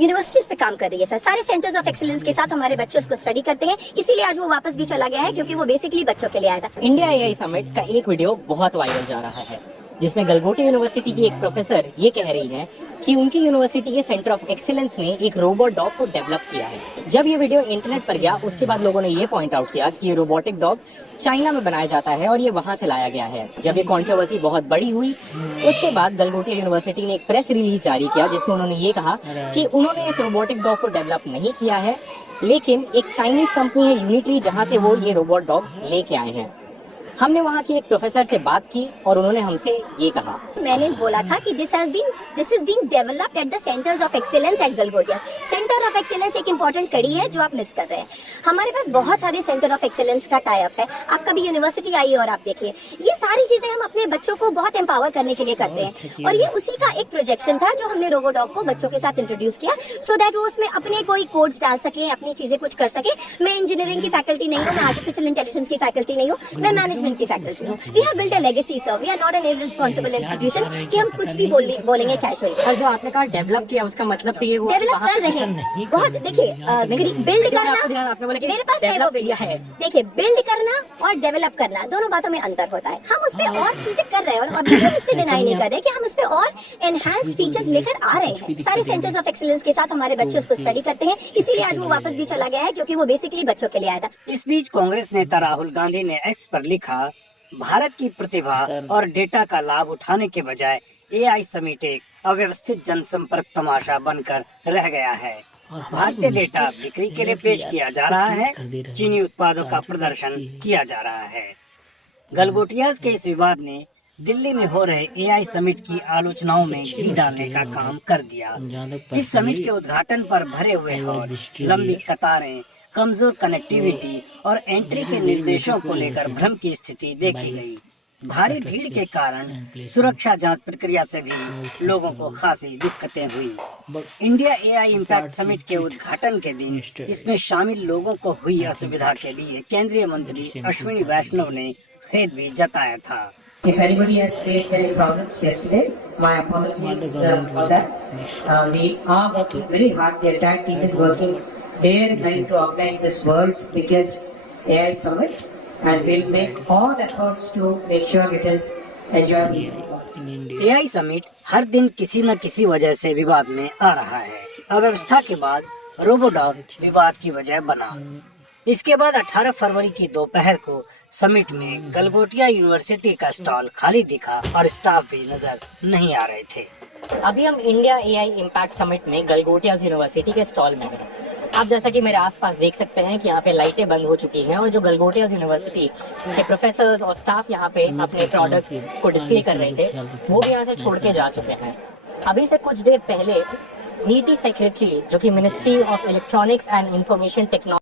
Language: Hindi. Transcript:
यूनिवर्सिटीज पे काम कर रही है सर, सारे सेंटर्स ऑफ एक्सीलेंस के साथ हमारे बच्चे उसको स्टडी करते हैं, इसीलिए आज वो वापस भी चला गया है क्योंकि वो बेसिकली बच्चों के लिए आया था। इंडिया एआई समिट का एक वीडियो बहुत वायरल जा रहा है, जिसमें गलगोटी यूनिवर्सिटी की एक प्रोफेसर ये कह रही है कि उनकी यूनिवर्सिटी के सेंटर ऑफ एक्सीलेंस ने एक रोबोट डॉग को डेवलप किया है। जब ये वीडियो इंटरनेट पर गया, उसके बाद लोगों ने ये पॉइंट आउट किया कि ये रोबोटिक डॉग चाइना में बनाया जाता है और ये वहां से लाया गया है। जब ये कंट्रोवर्सी बहुत बड़ी हुई, उसके बाद गलगोटी यूनिवर्सिटी ने एक प्रेस रिलीज जारी किया, जिसमें उन्होंने ये कहा कि उन्होंने इस रोबोटिक डॉग को डेवलप नहीं किया है, लेकिन एक चाइनीज कंपनी है यूनिट्री, जहां से वो ये रोबोट डॉग लेके आए हैं। हमने वहाँ की एक प्रोफेसर से बात की और उन्होंने हमसे ये कहा, मैंने बोला था कि this is being developed at the centres of excellence eight Galgotia. Centre of excellence एक इंपॉर्टेंट कड़ी है जो आप मिस कर रहे हैं। हमारे पास बहुत सारे सेंटर ऑफ एक्सीलेंस का टाई अप है। आप कभी यूनिवर्सिटी आइए और आप देखिए, ये सारी चीजें हम अपने बच्चों को बहुत एम्पावर करने के लिए करते हैं, और ये उसी का एक प्रोजेक्शन था जो हमने रोबोडॉग को बच्चों के साथ इंट्रोड्यूस किया, सो दैट वो उसमें अपने कोई कोड्स डाल सके, अपनी चीजें कुछ कर सके। मैं इंजीनियरिंग की फैकल्टी नहीं हूँ, मैं आर्टिफिशियल इंटेलिजेंस की फैकल्टी नहीं हूँ, मैं मैनेजमेंट की फैकल्टी हूँ। We have built a legacy sir, we are not an irresponsible institution कि हम कुछ भी बोलेंगे कैजुअली। सर जो आपने कहा डेवलप किया, उसका मतलब तो ये वो डेवलप कर रहे हैं बहुत। देखिए बिल्ड करना, मेरे पास है वो बिल्ड है। देखिए बिल्ड करना और डेवलप करना दोनों बातों में अंतर होता है। हम उसपे और चीजें कर रहे हैं और अभी हम इससे डिनाई नहीं कर रहे कि हम उसपे और एनहांस्ड फीचर्स लेकर आ रहे हैं। सारे सेंटर्स ऑफ एक्सीलेंस के साथ हमारे बच्चे उसको स्टडी करते हैं, इसीलिए आज वो वापस भी चला गया है क्योंकि वो बेसिकली बच्चों के लिए आया था। इस बीच कांग्रेस नेता राहुल गांधी ने एक्स पर लिखा, भारत की प्रतिभा और डेटा का लाभ उठाने के बजाय एआई समिट एक अव्यवस्थित जनसंपर्क तमाशा बनकर रह गया है। भारतीय डेटा बिक्री के लिए पेश किया जा रहा है, चीनी उत्पादों का प्रदर्शन किया जा रहा है। गलगोटिया के इस विवाद ने दिल्ली में हो रहे एआई समिट की आलोचनाओं में घी डालने का काम कर दिया। इस समिट के उद्घाटन पर भरे हुए हॉल, लंबी कतारें, कमजोर कनेक्टिविटी और एंट्री के निर्देशों को लेकर भ्रम की स्थिति देखी गई। भारी भीड़ के कारण सुरक्षा जांच प्रक्रिया से भी लोगों को खासी दिक्कतें हुई। इंडिया एआई इम्पैक्ट समिट के उद्घाटन के दिन इसमें शामिल लोगों को हुई असुविधा के लिए केंद्रीय मंत्री अश्विनी वैष्णव ने खेद भी जताया था। If anybody has faced any problems yesterday, my apologies for that. We are working very hard. The entire team is working day and night to organize this world's biggest AI summit, and we'll make all efforts to make sure it is enjoyable. AI summit हर दिन किसी न किसी वजह से विवाद में आ रहा है। अव्यवस्था के बाद रोबोडॉग विवाद की वजह बना। इसके बाद 18 फरवरी की दोपहर को समिट में गलगोटिया यूनिवर्सिटी का स्टॉल खाली दिखा और स्टाफ भी नजर नहीं आ रहे थे। अभी हम इंडिया एआई इम्पैक्ट समिट में गलगोटिया यूनिवर्सिटी के स्टॉल में हैं। आप जैसा कि मेरे आसपास देख सकते हैं कि यहाँ पे लाइटें बंद हो चुकी हैं और जो गलगोटिया यूनिवर्सिटी के प्रोफेसर्स और स्टाफ यहाँ पे अपने प्रोडक्ट्स को डिस्प्ले कर रहे थे, वो भी यहाँ से छोड़ के जा चुके हैं। अभी से कुछ देर पहले नीति सेक्रेटरी, जो कि ministry of electronics and information technology